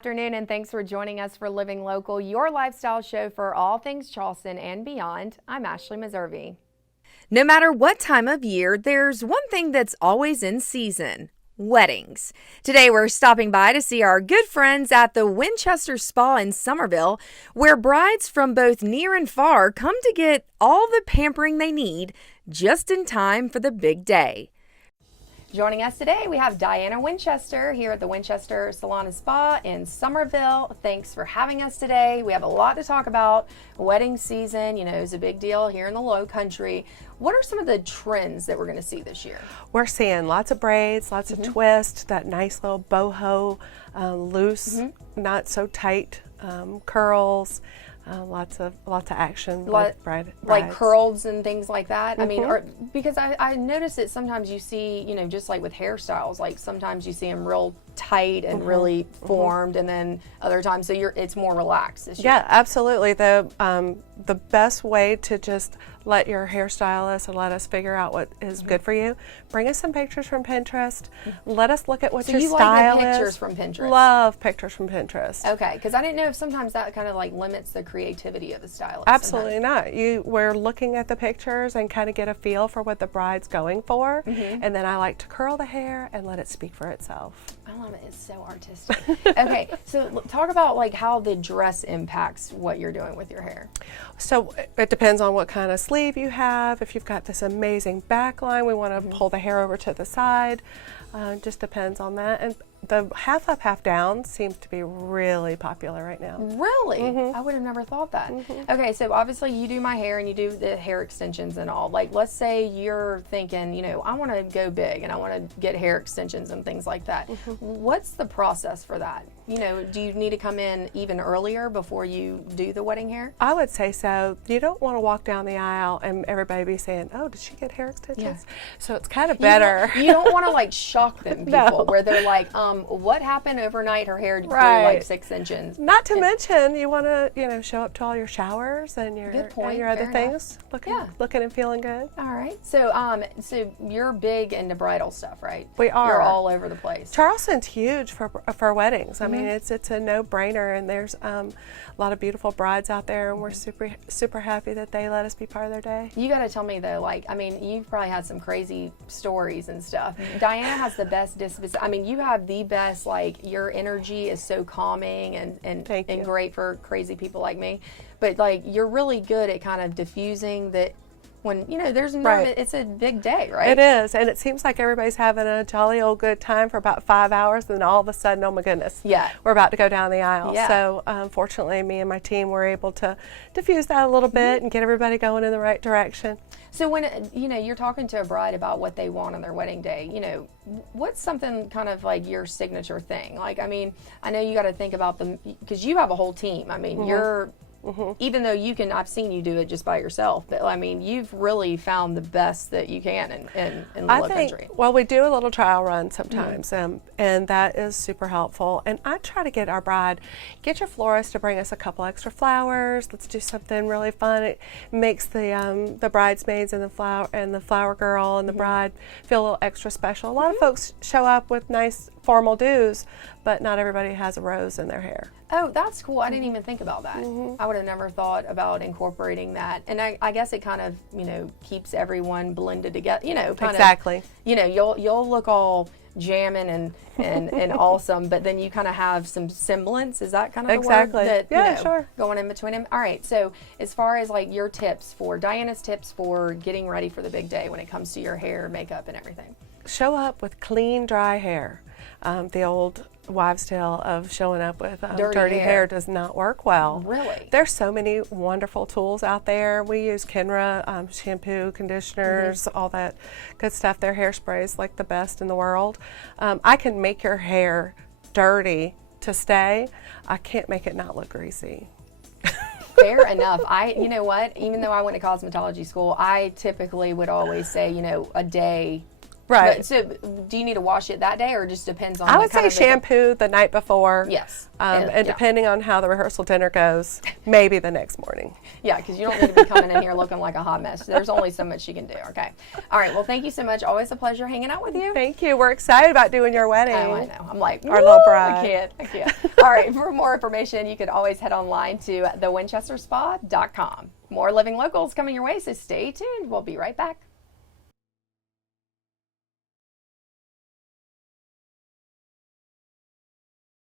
Afternoon, and thanks for joining us for Living Local, your lifestyle show for all things Charleston and beyond. I'm Ashley Meservy. No matter what time of year, there's one thing that's always in season: weddings. Today we're stopping by to see our good friends at the Winchester Spa in Somerville, where brides from both near and far come to get all the pampering they need just in time for the big day. Joining us today, we have Diana Winchester here at the Winchester Salon and Spa in Somerville. Thanks for having us today. We have a lot to talk about. Wedding season, is a big deal here in the Low Country. What are some of the trends that we're going to see this year? We're seeing lots of braids, lots of twists, that nice little boho, loose, not so tight curls. Lots of action with brides. Like curls and things like that. I mean, because I noticed that sometimes you see, just like with hairstyles, like sometimes you see them real tight and really formed, and then other times so it's more relaxed this year. Yeah, absolutely. The best way to just let your hairstylist and let us figure out what is good for you. Bring us some pictures from Pinterest. Let us look at what your style like is. Pictures from Pinterest. Love pictures from Pinterest. Okay, because I didn't know if sometimes that kind of like limits the creativity of the stylist. Absolutely not. We're looking at the pictures and kind of get a feel for what the bride's going for, and then I like to curl the hair and let it speak for itself. I love it. It's so artistic. Okay, so talk about like how the dress impacts what you're doing with your hair. So it depends on what kind of sleeve you have. If you've got this amazing back line, we want to pull the hair over to the side. Just depends on that. And the half up, half down seems to be really popular right now. Really? I would have never thought that. Okay, so obviously you do my hair and you do the hair extensions and all. Like, let's say you're thinking, I want to go big and I want to get hair extensions and things like that. What's the process for that? Do you need to come in even earlier before you do the wedding hair? I would say so. You don't want to walk down the aisle and everybody be saying, "Oh, did she get hair extensions?" Yeah. So it's kind of better. You don't want to like shock them people where they're like, what happened overnight? Her hair grew like 6 inches. Not to mention, you want to, show up to all your showers and your other things, looking and feeling good. All right. So, so you're big into bridal stuff, right? We are. You're all over the place. Charleston's huge for weddings. I mean, it's a no-brainer, and there's a lot of beautiful brides out there, and we're super happy that they let us be part of their day. You got to tell me though, you've probably had some crazy stories and stuff. Diana has the best disposition. I mean, you have the best. Like, your energy is so calming and great for crazy people like me. But like, you're really good at kind of diffusing that. When there's it's a big day, right? It is, and it seems like everybody's having a jolly old good time for about 5 hours, and then all of a sudden, oh my goodness, we're about to go down the aisle. Yeah. So fortunately, me and my team were able to diffuse that a little bit and get everybody going in the right direction. So when you're talking to a bride about what they want on their wedding day, what's something kind of like your signature thing? Like, I mean, I know you got to think about them because you have a whole team. I mean, you're. Even though I've seen you do it just by yourself, but I mean, you've really found the best that you can in the Low Country. Well, we do a little trial run sometimes, and that is super helpful. And I try to get our bride, get your florist to bring us a couple extra flowers. Let's do something really fun. It makes the bridesmaids and the flower girl and the bride feel a little extra special. A lot of folks show up with nice formal do's, but not everybody has a rose in their hair. Oh, that's cool. I didn't even think about that. I would have never thought about incorporating that. And I guess it kind of, keeps everyone blended together, Exactly. You'll look all jamming and awesome, but then you kind of have some semblance. Is that kind of the word? That, sure. Going in between them. All right. So as far as like your tips for Diana's tips for getting ready for the big day when it comes to your hair, makeup, and everything. Show up with clean, dry hair. The old wives' tale of showing up with dirty hair does not work well. Really? There's so many wonderful tools out there. We use Kenra shampoo, conditioners, all that good stuff. Their hairspray is like the best in the world. I can make your hair dirty to stay. I can't make it not look greasy. Fair enough. You know what? Even though I went to cosmetology school, I typically would always say, a day Right. But, so do you need to wash it that day, or it just depends on? I would say kind of shampoo the night before. Yes. And depending on how the rehearsal dinner goes, maybe the next morning. Yeah, because you don't need to be coming in here looking like a hot mess. There's only so much you can do. Okay. All right. Well, thank you so much. Always a pleasure hanging out with you. Thank you. We're excited about doing your wedding. Oh, I know. I'm like, our little bride. I can't. All right. For more information, you could always head online to thewinchesterspa.com. More Living Locals coming your way, so stay tuned. We'll be right back.